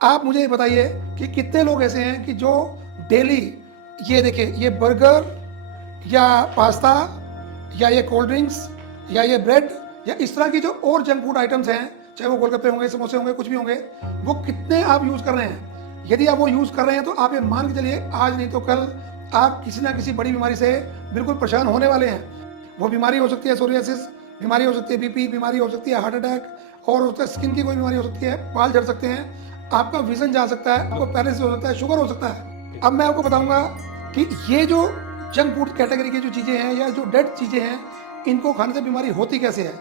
आप मुझे ये बताइए कि कितने लोग ऐसे हैं कि जो डेली ये देखिए ये बर्गर या पास्ता या ये कोल्ड ड्रिंक्स या ये ब्रेड या इस तरह की जो और जंक फूड आइटम्स हैं, चाहे वो गोलगप्पे होंगे, समोसे होंगे, कुछ भी होंगे, वो कितने आप यूज़ कर रहे हैं। यदि आप वो यूज़ कर रहे हैं तो आप ये मान के चलिए आज नहीं तो कल आप किसी ना किसी बड़ी बीमारी से बिल्कुल परेशान होने वाले हैं। वो बीमारी हो सकती है सोरियासिस, बीमारी हो सकती है बीपी, बीमारी हो सकती है हार्ट अटैक, और उससे स्किन की कोई बीमारी हो सकती है, बाल झड़ सकते हैं, आपका विजन जा सकता है, आपको पैरालिसिस हो सकता है, शुगर हो सकता है। अब मैं आपको बताऊंगा कि ये जो जंक फूड कैटेगरी की जो चीज़ें हैं या जो डेड चीज़ें हैं, इनको खाने से बीमारी होती कैसे है।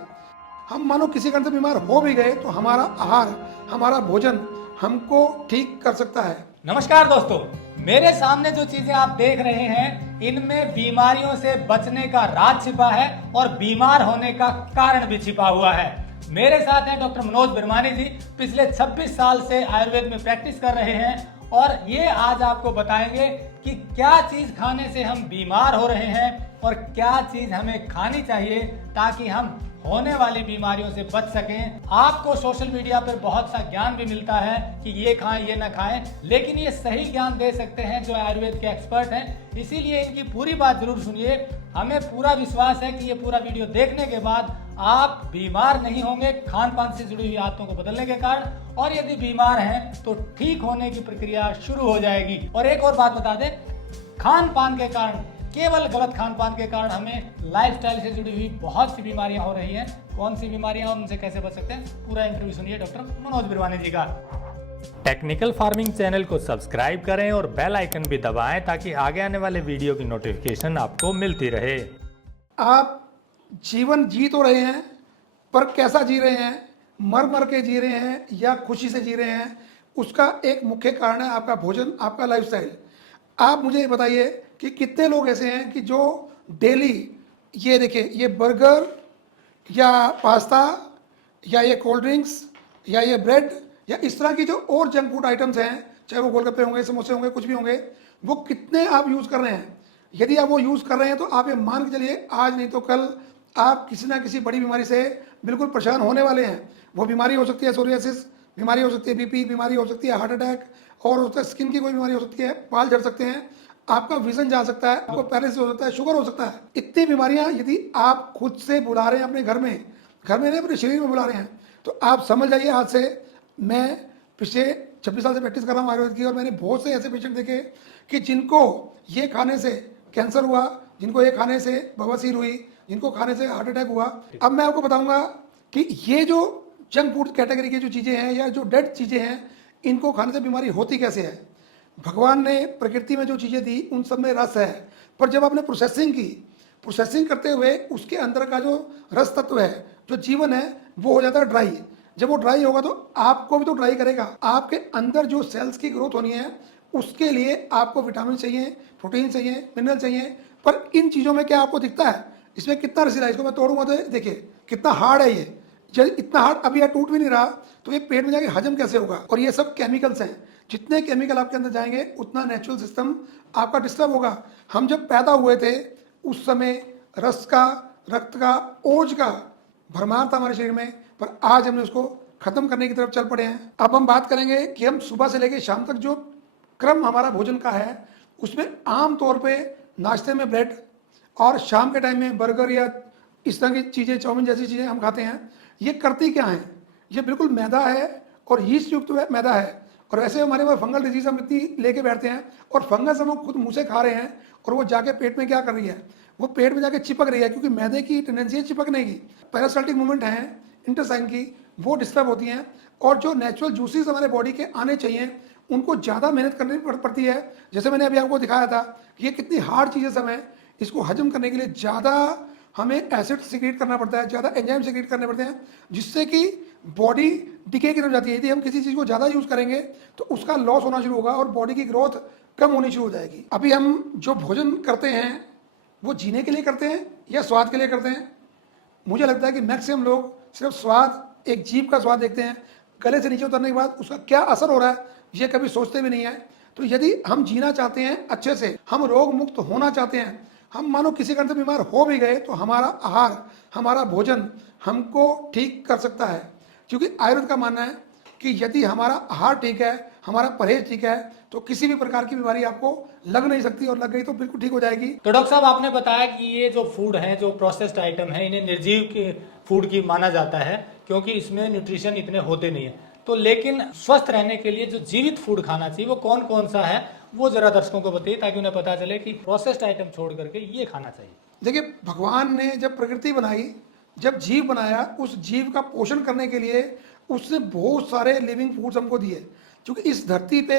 हम मानो किसी कारण से बीमार हो भी गए तो हमारा आहार, हमारा भोजन हमको ठीक कर सकता है। नमस्कार दोस्तों, मेरे सामने जो चीजें आप देख रहे हैं इनमें बीमारियों से बचने का राज छिपा है और बीमार होने का कारण भी छिपा हुआ है। मेरे साथ हैं डॉक्टर मनोज बिरमानी जी, पिछले 26 साल से आयुर्वेद में प्रैक्टिस कर रहे हैं और ये आज आपको बताएंगे कि क्या चीज खाने से हम बीमार हो रहे हैं और क्या चीज हमें खानी चाहिए ताकि हम होने वाली बीमारियों से बच सकें। आपको सोशल मीडिया पर बहुत सा ज्ञान भी मिलता है कि ये खाएं ये ना खाएं, लेकिन ये सही ज्ञान दे सकते हैं जो आयुर्वेद के एक्सपर्ट हैं, इसीलिए इनकी पूरी बात जरूर सुनिए। हमें पूरा विश्वास है कि ये पूरा वीडियो देखने के बाद आप बीमार नहीं होंगे खान पान से जुड़ी हुई आदतों को बदलने के कारण, और यदि बीमार हैं तो ठीक होने की प्रक्रिया शुरू हो जाएगी। और एक और बात बता दें, खान पान के कारण, केवल गलत खान पान के कारण हमें लाइफस्टाइल से जुड़ी हुई बहुत सी बीमारियां हो रही हैं। कौन सी बीमारियां और उनसे कैसे बच सकते हैं, पूरा इंटरव्यू सुनिए डॉक्टर मनोज बिरवानी जी का। टेक्निकल फार्मिंग चैनल को सब्सक्राइब करें और बेल आइकन भी दबाएं ताकि आगे आने वाले वीडियो की नोटिफिकेशन आपको मिलती रहे। आप जीवन जी तो रहे हैं, पर कैसा जी रहे हैं, मर मर के जी रहे हैं या खुशी से जी रहे हैं, उसका एक मुख्य कारण है आपका भोजन, आपका लाइफस्टाइल। आप मुझे ये बताइए कि कितने लोग ऐसे हैं कि जो डेली ये देखिए ये बर्गर या पास्ता या ये कोल्ड ड्रिंक्स या ये ब्रेड या इस तरह की जो और जंक फूड आइटम्स हैं, चाहे वो गोलगप्पे होंगे, समोसे होंगे, कुछ भी होंगे, वो कितने आप यूज़ कर रहे हैं। यदि आप वो यूज़ कर रहे हैं तो आप ये मान के चलिए आज नहीं तो कल आप किसी ना किसी बड़ी बीमारी से बिल्कुल परेशान होने वाले हैं। वो बीमारी हो सकती है सोरियासिस, बीमारी हो सकती है बीपी, बीमारी हो सकती है हार्ट अटैक, और उससे स्किन की कोई बीमारी हो सकती है, बाल झड़ सकते हैं, आपका विजन जा सकता है, आपको पैरालिसिस हो सकता है, शुगर हो सकता है। इतनी बीमारियां यदि आप खुद से बुला रहे हैं अपने घर में नहीं अपने शरीर में बुला रहे हैं, तो आप समझ जाइए आज से। मैं पिछले 26 साल से प्रैक्टिस कर रहा हूँ आयुर्वेद की, और मैंने बहुत से ऐसे पेशेंट देखे कि जिनको ये खाने से कैंसर हुआ, जिनको ये खाने से बवासीर हुई, जिनको खाने से हार्ट अटैक हुआ। अब मैं आपको बताऊंगा कि ये जो जंक फूड कैटेगरी की जो चीज़ें हैं या जो डेड चीज़ें हैं, इनको खाने से बीमारी होती कैसे है। भगवान ने प्रकृति में जो चीज़ें दी उन सब में रस है, पर जब आपने प्रोसेसिंग करते हुए उसके अंदर का जो रस तत्व है, जो जीवन है, वो हो जाता है ड्राई। जब वो ड्राई होगा तो आपको भी तो ड्राई करेगा। आपके अंदर जो सेल्स की ग्रोथ होनी है उसके लिए आपको विटामिन चाहिए, प्रोटीन चाहिए, मिनरल चाहिए, पर इन चीज़ों में क्या आपको दिखता है, इसमें कितना रसीला है। इसको मैं तोड़ूंगा तो देखिए कितना हार्ड है ये। जब इतना हार्ड अभी यह टूट भी नहीं रहा तो ये पेट में जाके हजम कैसे होगा। और ये सब केमिकल्स हैं, जितने केमिकल आपके अंदर जाएंगे उतना नेचुरल सिस्टम आपका डिस्टर्ब होगा। हम जब पैदा हुए थे उस समय रस का, रक्त का, ओज का भरमार था हमारे शरीर में, पर आज हमने उसको खत्म करने की तरफ चल पड़े हैं। अब हम बात करेंगे कि हम सुबह से लेकर शाम तक जो क्रम हमारा भोजन का है, उसमें आम तौर पे नाश्ते में ब्रेड और शाम के टाइम में बर्गर या इस तरह की चीज़ें, चाउमीन जैसी चीज़ें हम खाते हैं। ये करती क्या हैं, ये बिल्कुल मैदा है और यीस्ट युक्त मैदा है। और वैसे हमारे पास फंगल डिजीज हम इतनी लेके बैठते हैं, और फंगस हम खुद मुंह से खा रहे हैं, और वो जाके पेट में क्या कर रही है, वो पेट में जाके चिपक रही है, क्योंकि मैदे की टेंडेंसी है चिपकने की। पेरिस्टाल्टिक मूवमेंट है इंटेस्टाइन की, वो डिस्टर्ब होती हैं, और जो नेचुरल जूसेस हमारे बॉडी के आने चाहिए उनको ज़्यादा मेहनत करनी पड़ती है। जैसे मैंने अभी आपको दिखाया था कि ये कितनी हार्ड चीज़ें सब हैं, इसको हजम करने के लिए ज़्यादा हमें एसिड सिक्रेट करना पड़ता है, ज़्यादा एंजाइम सिक्रेट करने पड़ते हैं, जिससे कि बॉडी डिके की तरफ जाती है। यदि हम किसी चीज़ को ज़्यादा यूज़ करेंगे तो उसका लॉस होना शुरू होगा और बॉडी की ग्रोथ कम होनी शुरू हो जाएगी। अभी हम जो भोजन करते हैं वो जीने के लिए करते हैं या स्वाद के लिए करते हैं। मुझे लगता है कि मैक्सिमम लोग सिर्फ स्वाद, एक जीभ का स्वाद देखते हैं, गले से नीचे उतरने के बाद उसका क्या असर हो रहा है ये कभी सोचते भी नहीं है। तो यदि हम जीना चाहते हैं अच्छे से, हम रोग मुक्त होना चाहते हैं, हम मानो किसी कारण से बीमार हो भी गए, तो हमारा आहार, हमारा भोजन हमको ठीक कर सकता है। क्योंकि आयुर्वेद का मानना है कि यदि हमारा आहार ठीक है, हमारा परहेज ठीक है, तो किसी भी प्रकार की बीमारी आपको लग नहीं सकती, और लग गई तो बिल्कुल ठीक हो जाएगी। तो डॉक्टर साहब आपने बताया कि ये जो फूड है, जो प्रोसेस्ड आइटम है, इन्हें निर्जीव के फूड की माना जाता है क्योंकि इसमें न्यूट्रिशन इतने होते नहीं है। तो लेकिन स्वस्थ रहने के लिए जो जीवित फूड खाना चाहिए वो कौन कौन सा है, वो जरा दर्शकों को बताइए ताकि उन्हें पता चले कि प्रोसेस्ड आइटम छोड़ करके ये खाना चाहिए। देखिए, भगवान ने जब प्रकृति बनाई, जब जीव बनाया, उस जीव का पोषण करने के लिए उसने बहुत सारे लिविंग फूड्स हमको दिए, क्योंकि इस धरती पे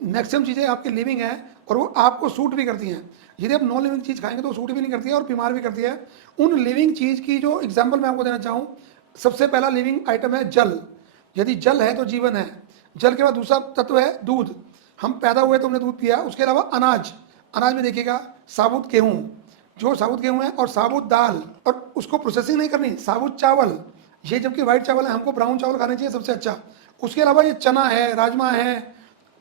मैक्सिमम चीज़ें आपकी लिविंग हैं और वो आपको सूट भी करती हैं। यदि आप नॉन लिविंग चीज़ खाएंगे तो सूट भी नहीं करती है और बीमार भी करती है। उन लिविंग चीज़ की जो एग्जाम्पल मैं आपको देना चाहूँ, सबसे पहला लिविंग आइटम है जल। यदि जल है तो जीवन है। जल के बाद दूसरा तत्व है दूध। हम पैदा हुए तो हमने दूध पिया। उसके अलावा अनाज, अनाज में देखिएगा साबुत गेहूँ, जो साबुत गेहूँ है, और साबुत दाल, और उसको प्रोसेसिंग नहीं करनी, साबुत चावल, ये जबकि वाइट चावल है, हमको ब्राउन चावल खाने चाहिए सबसे अच्छा। उसके अलावा ये चना है, राजमा है,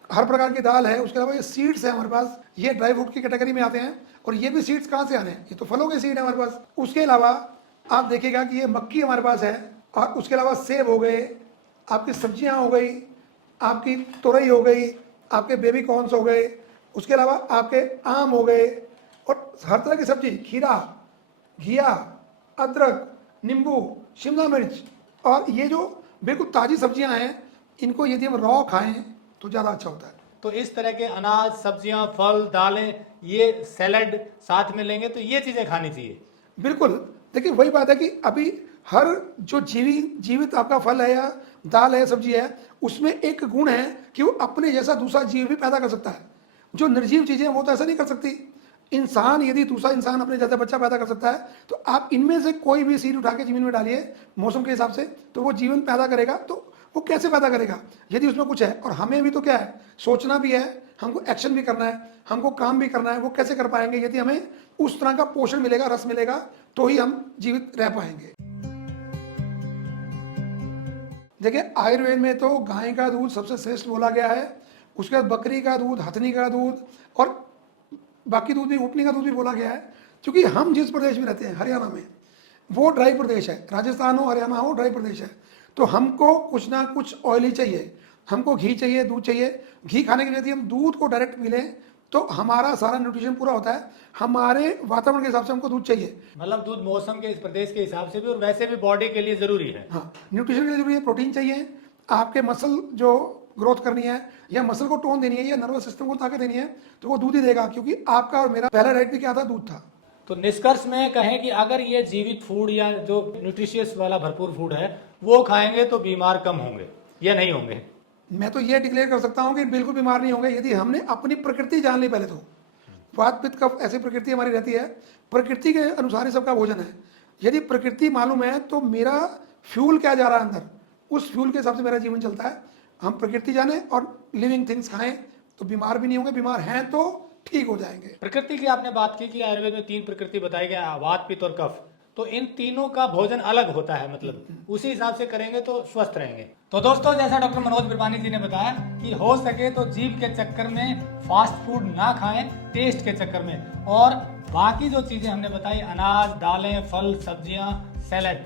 हर प्रकार की दाल है। उसके अलावा ये सीड्स है हमारे पास, ये ड्राई फ्रूट की कैटेगरी में आते हैं। और ये भी सीड्स कहाँ से आने हैं, ये तो फलों के सीड है हमारे पास। उसके अलावा आप देखिएगा कि ये मक्की हमारे पास है, और उसके अलावा सेब हो गए, आपकी सब्जियां हो गई, आपकी तुरई हो गई, आपके बेबी कॉर्न्स हो गए, उसके अलावा आपके आम हो गए, और हर तरह की सब्जी, खीरा, घिया, अदरक, नींबू, शिमला मिर्च, और ये जो बिल्कुल ताज़ी सब्जियां हैं, इनको यदि हम रॉ खाएं तो ज़्यादा अच्छा होता है। तो इस तरह के अनाज, सब्जियां, फल, दालें, ये सैलड साथ में लेंगे तो ये चीज़ें खानी चाहिए। बिल्कुल। देखिए, वही बात है कि अभी हर जो जीवित आपका फल है या दाल है, सब्जी है, उसमें एक गुण है कि वो अपने जैसा दूसरा जीव भी पैदा कर सकता है। जो निर्जीव चीज़ें हैं वो तो ऐसा नहीं कर सकती। इंसान, यदि दूसरा इंसान अपने जैसा बच्चा पैदा कर सकता है, तो आप इनमें से कोई भी सीड उठा के ज़मीन में डालिए मौसम के हिसाब से, तो वो जीवन पैदा करेगा। तो वो कैसे पैदा करेगा, यदि उसमें कुछ है। और हमें भी तो क्या है, सोचना भी है, हमको एक्शन भी करना है, हमको काम भी करना है। वो कैसे कर पाएंगे, यदि हमें उस तरह का पोषण मिलेगा, रस मिलेगा, तो ही हम जीवित रह पाएंगे। देखिए, आयुर्वेद में तो गाय का दूध सबसे श्रेष्ठ बोला गया है। उसके बाद बकरी का दूध, हथनी का दूध, और बाकी दूध भी, ऊँटनी का दूध भी बोला गया है। क्योंकि हम जिस प्रदेश में रहते हैं, हरियाणा में, वो ड्राई प्रदेश है। राजस्थान हो, हरियाणा हो, ड्राई प्रदेश है। तो हमको कुछ ना कुछ ऑयली चाहिए, हमको घी चाहिए, दूध चाहिए। घी खाने के लिए यदि हम दूध को डायरेक्ट पी लें तो हमारा सारा न्यूट्रिशन पूरा होता है। हमारे वातावरण के हिसाब से हमको दूध चाहिए। मतलब दूध मौसम के, इस प्रदेश के हिसाब से भी, और वैसे भी बॉडी के लिए जरूरी है। हाँ, न्यूट्रिशन के लिए जरूरी है। प्रोटीन चाहिए, आपके मसल जो ग्रोथ करनी है, या मसल को टोन देनी है, या नर्वस सिस्टम को ताकत देनी है, तो वो दूध ही देगा। क्योंकि आपका और मेरा पहला डाइट भी क्या था, दूध था। तो निष्कर्ष में कहें कि अगर ये जीवित फूड या जो न्यूट्रिशियस वाला भरपूर फूड है वो खाएंगे तो बीमार कम होंगे या नहीं होंगे? मैं तो ये डिक्लेयर कर सकता हूँ कि बिल्कुल बीमार नहीं होंगे, यदि हमने अपनी प्रकृति जान ली पहले तो। वात पित्त कफ ऐसी प्रकृति हमारी रहती है, प्रकृति के अनुसार ही सबका भोजन है। यदि प्रकृति मालूम है तो मेरा फ्यूल क्या जा रहा है अंदर, उस फ्यूल के हिसाब से मेरा जीवन चलता है। हम प्रकृति जाने और लिविंग थिंग्स खाएं तो बीमार भी नहीं होंगे, बीमार हैं तो ठीक हो जाएंगे। प्रकृति की आपने बात की कि आयुर्वेद में 3 प्रकृति बताई गई, वात, पित्त और कफ। तो इन तीनों का भोजन अलग होता है, मतलब उसी हिसाब से करेंगे तो स्वस्थ रहेंगे। तो दोस्तों, जैसा डॉक्टर मनोज बिरवानी जी ने बताया कि हो सके तो जीभ के चक्कर में फास्ट फूड ना खाएं, टेस्ट के चक्कर में। और बाकी जो चीजें हमने बताई, अनाज, दालें, फल, सब्जियां, सैलड,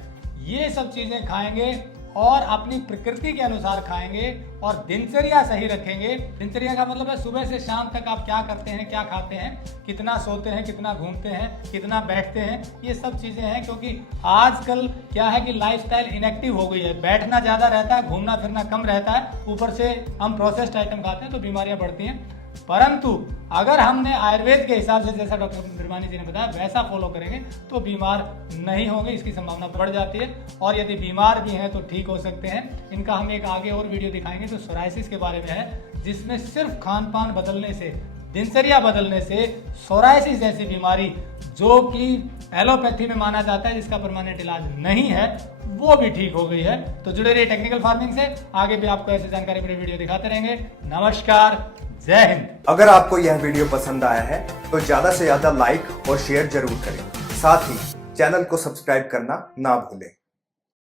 ये सब चीजें खाएंगे और अपनी प्रकृति के अनुसार खाएंगे और दिनचर्या सही रखेंगे। दिनचर्या का मतलब है सुबह से शाम तक आप क्या करते हैं, क्या खाते हैं, कितना सोते हैं, कितना घूमते हैं, कितना बैठते हैं, ये सब चीजें हैं। क्योंकि आजकल क्या है कि लाइफस्टाइल इनएक्टिव हो गई है, बैठना ज्यादा रहता है, घूमना फिरना कम रहता है, ऊपर से हम प्रोसेस्ड आइटम खाते हैं तो बीमारियां बढ़ती हैं। परंतु अगर हमने आयुर्वेद के हिसाब से, जैसा डॉक्टर बिरवानी जी ने बताया, वैसा फॉलो करेंगे तो बीमार नहीं होंगे, इसकी संभावना बढ़ जाती है। और यदि बीमार भी हैं तो ठीक हो सकते हैं। इनका हम एक आगे और वीडियो दिखाएंगे जो सोराइसिस के बारे में है, जिसमें सिर्फ खान पान बदलने से, दिनचर्या बदलने से सोराइसिस जैसी बीमारी, जो कि एलोपैथी में माना जाता है, जिसका परमानेंट इलाज नहीं है, वो भी ठीक हो गई है। तो जुड़े रहिए टेक्निकल फार्मिंग से, आगे भी आपको ऐसी जानकारी भरे वीडियो दिखाते रहेंगे। नमस्कार, जय हिंद। अगर आपको यह वीडियो पसंद आया है तो ज्यादा से ज्यादा लाइक और शेयर जरूर करें। साथ ही चैनल को सब्सक्राइब करना ना भूलें।